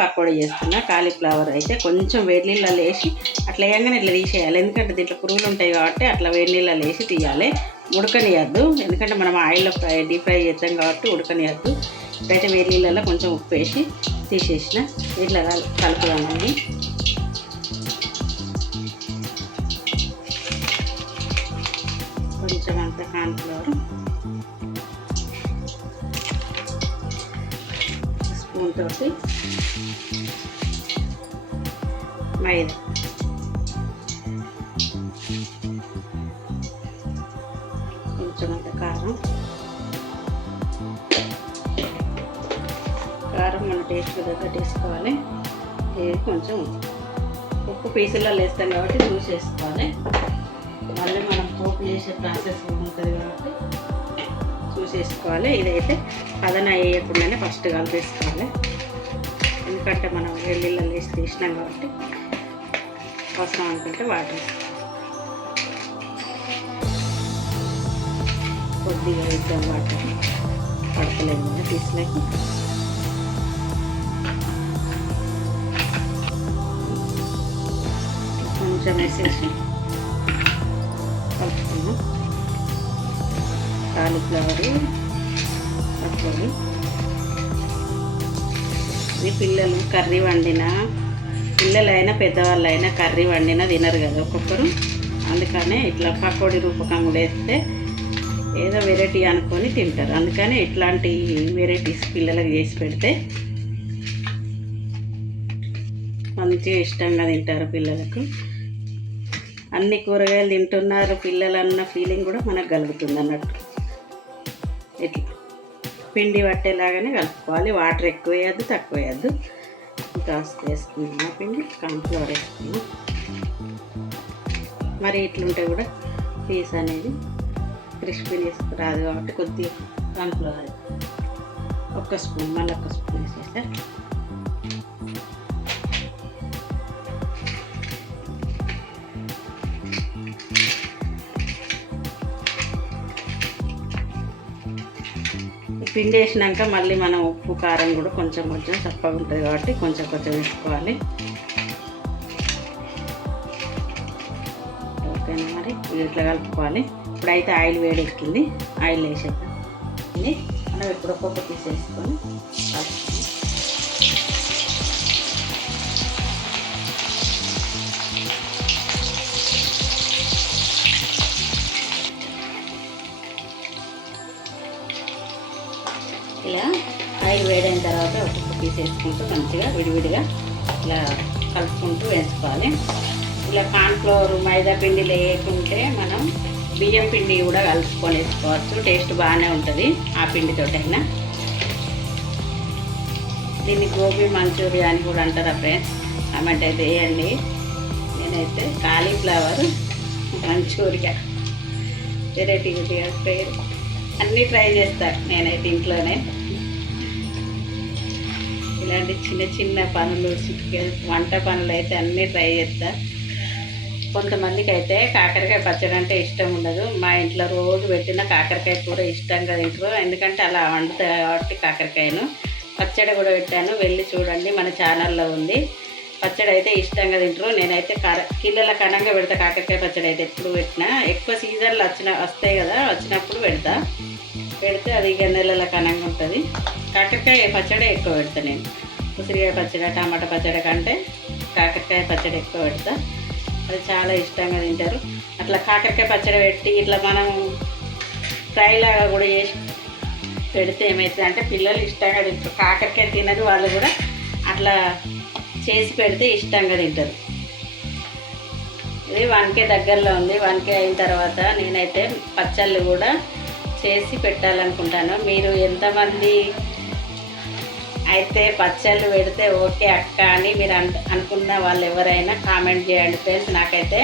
పకోడీ చేస్తున్నా. కాలీఫ్లవర్ అయితే కొంచెం వేడి నీళ్ళలో వేసి అట్లా వేయగానే ఇట్లా తీసేయాలి. ఎందుకంటే దీంట్లో పురుగులు ఉంటాయి కాబట్టి అట్లా వేడి నీళ్ళలో వేసి తీయాలి. ఉడకనియద్దు, ఎందుకంటే మనం ఆయిల్లో డీప్ ఫ్రై చేస్తాం కాబట్టి ఉడకనియద్దు. ఇప్పుడైతే వేడి నీళ్ళలో కొంచెం ఉప్పు వేసి తీసేసిన. ఇట్లా కలుపుదామని కొంచెం అంత కార్న్ఫ్లవర్, స్పూన్ తోటి మైదా, కొంచెం అంత కారం మన టేస్ట్ దగ్గర వేసుకోవాలి. ఇది కొంచెం ఉప్పు పీసులలో వేస్తాం కాబట్టి చూసేసుకోవాలి. మళ్ళీ మనం పోపు చేసే ప్రాసెస్ ఉంటుంది కాబట్టి చూసేసుకోవాలి. ఇదైతే పదన వేయకుండానే ఫస్ట్ కలిపేసుకోవాలి. ఎందుకంటే మనం వెల్లుల్లి వేసి తీసినాం కాబట్టి అవసరం అనుకుంటే వాటర్ కొద్దిగా వేద్దాం. వాటర్ పడతలేదు కదా పీసులకి. కొంచెం వేసేసి కలుపుకున్నాం. కాలీఫ్లవర్ పకోడీ ఇది పిల్లలు కర్రీ వండినా, పిల్లలైనా పెద్దవాళ్ళైనా కర్రీ వండినా తినరు కదా ఒక్కొక్కరు. అందుకనే ఇట్లా పకోడీ రూపకం కూడా వేస్తే ఏదో వెరైటీ అనుకొని తింటారు. అందుకని ఇట్లాంటి వెరైటీస్ పిల్లలకు చేసి పెడితే మంచిగా ఇష్టంగా తింటారు. పిల్లలకు అన్ని కూరగాయలు తింటున్నారు పిల్లలు అన్న ఫీలింగ్ కూడా మనకు కలుగుతుంది అన్నట్టు. ఇట్లా పిండి పట్టేలాగానే కలుపుకోవాలి. వాటర్ ఎక్కువ వేయద్దు, తక్కువ వేయద్దు. కాస్త వేసుకున్నాం పిండి, కార్న్ఫ్లవర్ వేసుకున్నాం. మరి ఇట్లుంటే కూడా పీస్ అనేది క్రిస్పీనెస్ రాదు కాబట్టి కొద్దిగా కార్న్ఫ్లవర్ ఒక్క స్పూన్, మళ్ళీ ఒక్క స్పూన్ వేసేసారు. పిండి వేసినాక మళ్ళీ మనం ఉప్పు కారం కూడా కొంచెం కొంచెం చప్పగా ఉంటుంది కాబట్టి కొంచెం కొంచెం వేసుకోవాలి. ఓకేనా, మరి ఇట్లా కలుపుకోవాలి. ఇప్పుడైతే ఆయిల్ వేడెక్కింది, ఆయిల్ వేసేద్దాం. మనం ఇప్పుడు ఒక్కొక్క పీస్ వేసుకొని కలుపుకోవాలి. ఇలా ఆయిల్ వేడైన తర్వాత ఒక్కొక్క పీస్ వేసుకుంటూ మంచిగా విడివిడిగా ఇలా కలుపుకుంటూ వేసుకోవాలి. ఇలా కార్న్ఫ్లవర్ మైదా పిండి లేకుంటే మనం బియ్యం పిండి కూడా కలుపుకొని వేసుకోవచ్చు. టేస్ట్ బాగానే ఉంటుంది ఆ పిండితోటైనా. దీన్ని గోబీ మంచూరియా అని కూడా అంటారా ఫ్రెండ్స్? కామెంట్ అయితే వేయండి. నేనైతే కాలీఫ్లవర్ మంచూరియా వెరైటీ పేరు అన్నీ ట్రై చేస్తాను నేనైతే ఇంట్లోనే. ఇలాంటి చిన్న చిన్న పనులు, వంట పనులు అయితే అన్నీ ట్రై చేస్తా. కొంతమందికి అయితే కాకరకాయ పచ్చడి అంటే ఇష్టం ఉండదు. మా ఇంట్లో రోజు పెట్టిన కాకరకాయ కూర ఇష్టంగా తింటారు. ఎందుకంటే అలా వండుతాయి కాబట్టి కాకరకాయను పచ్చడి కూడా పెట్టాను, వెళ్ళి చూడండి, మన ఛానల్లో ఉంది. పచ్చడి అయితే ఇష్టంగా తింటారు. నేనైతే కిలోల కనంగా పెడతా కాకరకాయ పచ్చడి. అయితే ఎప్పుడు పెట్టినా ఎక్కువ సీజన్లో వస్తాయి కదా, వచ్చినప్పుడు పెడితే అది ఇక నెలల కనంగా ఉంటుంది. కాకరకాయ పచ్చడి ఎక్కువ పెడతా నేను. ఉసిరికాయ పచ్చడి, టమాటా పచ్చడి కంటే కాకరకాయ పచ్చడి ఎక్కువ పెడతా. అది చాలా ఇష్టంగా తింటారు. అట్లా కాకరకాయ పచ్చడి పెట్టి ఇట్లా మనం ఫ్రైలాగా కూడా చేసి పెడితే ఏమవుతుంది అంటే పిల్లలు ఇష్టంగా తింటారు. కాకరకాయ తినరు వాళ్ళు కూడా అట్లా చేసి పెడితే ఇష్టంగా తింటారు. ఇది 1K దగ్గరలో ఉంది. 1K అయిన తర్వాత నేనైతే పచ్చళ్ళు కూడా చేసి పెట్టాలనుకుంటాను. మీరు ఎంతమంది అయితే పచ్చళ్ళు పెడితే ఓకే అక్క అని మీరు అనుకున్న వాళ్ళు ఎవరైనా కామెంట్ చేయండి ఫ్రెండ్స్. నాకైతే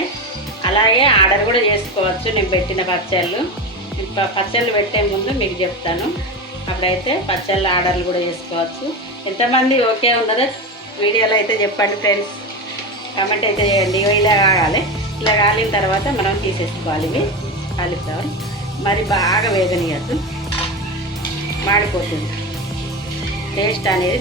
అలాగే ఆర్డర్ కూడా చేసుకోవచ్చు. నేను పెట్టిన పచ్చళ్ళు పెట్టే ముందు మీకు చెప్తాను. అప్పుడైతే పచ్చళ్ళు ఆర్డర్లు కూడా చేసుకోవచ్చు. ఎంతమంది ఓకే ఉన్నదో వీడియోలో అయితే చెప్పండి ఫ్రెండ్స్. కామెంట్ అయితే చేయండి. ఇలా కాగాలి. ఇలా కాలిన తర్వాత మనం తీసేసుకోవాలి. ఇవి కాలీఫ్లవర్ మరి బాగా వేగనియద్దు, మాడిపోతుంది. టేస్ట్ అనేది